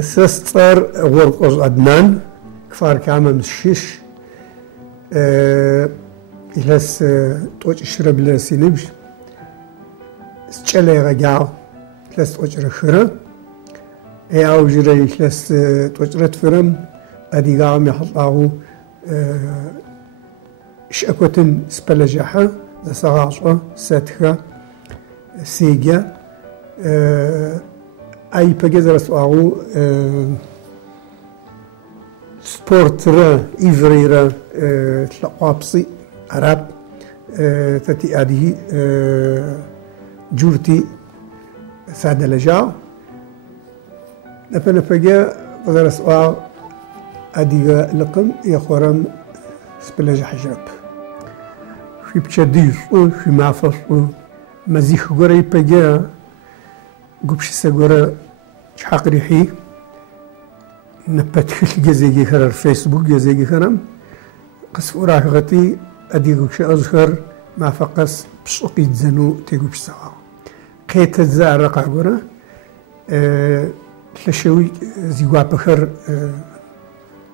سستر ورقوز أدنان كفار كامل مسشيش إلاس توج شرب لسينبش سجلي رجاو إلاس توج رخرة أو جري إلاس توج رتفرم أديقام يحطاو شأكوتن سبلجحة زساعة ساتخة سيجا أي بجزر سواو سبورت را إيفري را تلاقابسي عرب تتي أدي جورتي سادة لجاو نبنا بجا بجزر سواو أدي لقم يخورم سبلج حجرب في بشدير في معفص مزيخ غوري بجا قبش سجورة حق ريحي نبتخل جزيجي خرر فيسبوك جزيجي خرم قصورة غتي أدي قبش أزهر ما فقس بسوقي زنو تيقبش سوا قيت الزارة قاقورة تلشوي زيوا بخر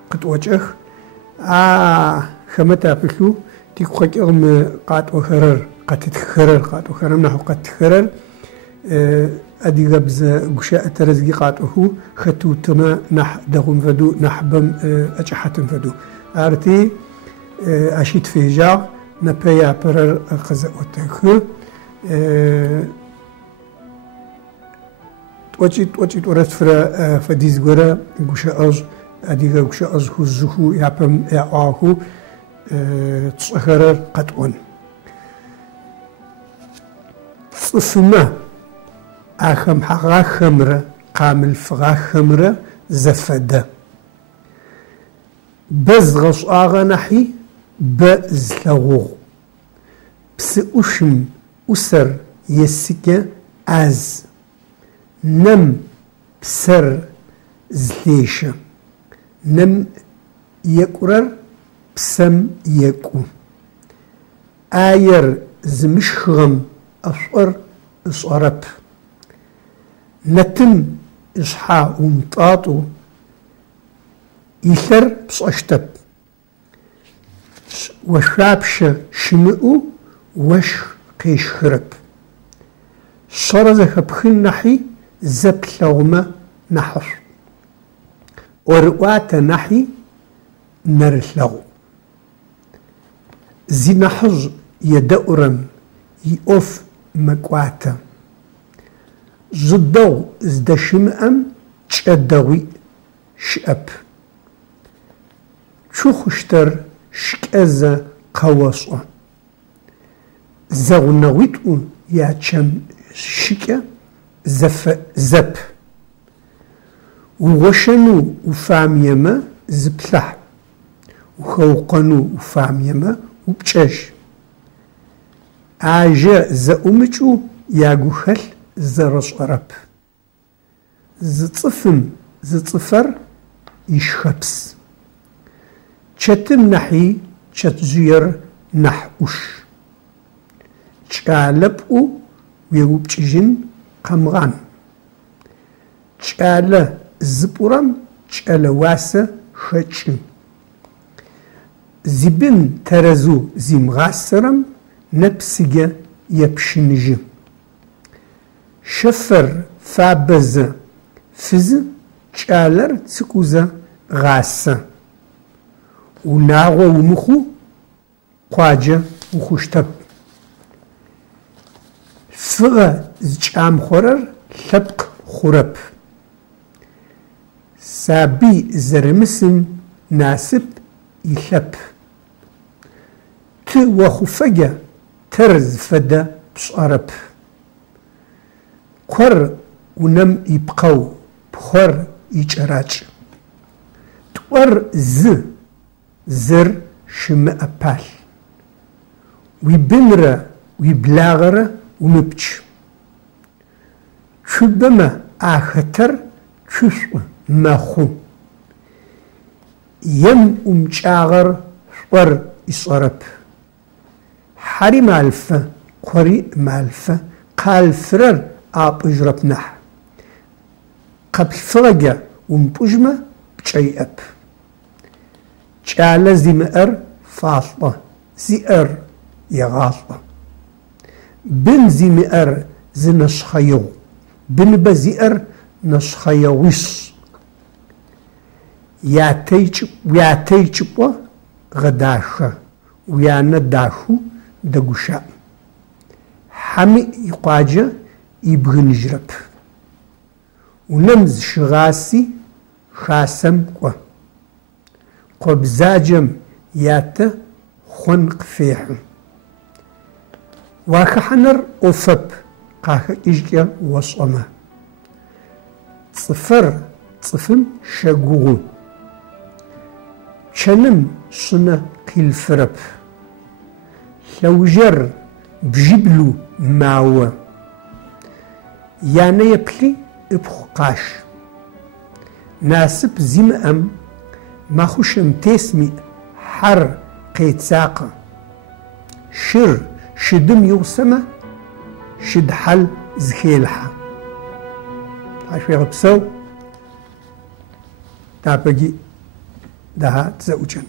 قد وجه خمتا بشو تيقوك أغم قات وخرر قد تتخرر قات وخرر نحو قد تخرر أدي غبز قشاء ترزقي قاطعه خطو تما نح دغم فدو نحبم أجحة فدو أرتي أشيت في جاع نبيا برر قزء وتخو توجد ورث فديز غرا قشاء أز أدي قشاء أز خزخو يعبم يعاهو تصخرر قطعون صفما أخم حقا خمرة قامل فغا خمرة زفدة بزغش آغا نحي بزلغو بس أشم أسر يسكة أز نم بسر زليشة نم يكرر بسم يكو آير زمشخغم أصر أصرب نتم إصحاء ومطاطو يثر بصشتب وشابش شمئو وش قيش خرب صرزك بخل نحي زب لغمة نحر ورقوات نحي نرلغو زي نحظ يدأرم يقف مقواتا زدو زدشمأم تشدوي شأب شو خشتر شكازا قواسا زغنويتو ياتشم شكا زب وغشنو وفام يما زبلح وخوقنو وفام يما وبتشاش آجا زأمجو ياغو خل زرش عرب زتصفم زتصفر يشخبس شتم نحي شتزير نحوش شالبقو ويوبجين قمغان شالا زبورم شالا واسا خشم زبن ترزو زمغاسرم نبسجة يبشنجم شفر فابز فز شالر تسكوزا غاسة وناغو ومخو قواجة وخشتب فغا زجام خورر لبق خورب سابي زرمسن ناسب يلب ت وخفجة ترز فدا بشارب كور ونم يبقو بخور يجراج تور زر شم أبال ويبنرة ويبلاغرة ونبج شبما آخطر شسو ماخو يم أمجاغر ور يصرب حري مالفة قري مالفة قال فرر آب اجرب نح قبل فرقة ومبوجمة بشيئب شعل زمئر فاطة زئر يغاطة بن زمئر زنشخيو بن بزئر نشخيويش ياتيچ غداشة ويانا داشو دقوشا حمي يقاجة يبغنجرب ونمز شغاسي خاسم قبزاجم ياتا خنق فيحم واكحنر أوفب قاك إجيا وصمة صفم شقوغو شنم صنة قيل لوجر بجبلو ماوة يعني يبلي ابخقاش ناسب زمأم ما خوشم تسمي حر قيتساقة شدم يوسمة شد حل زخيلحة عشوية غبسو تابجي دها تزوجن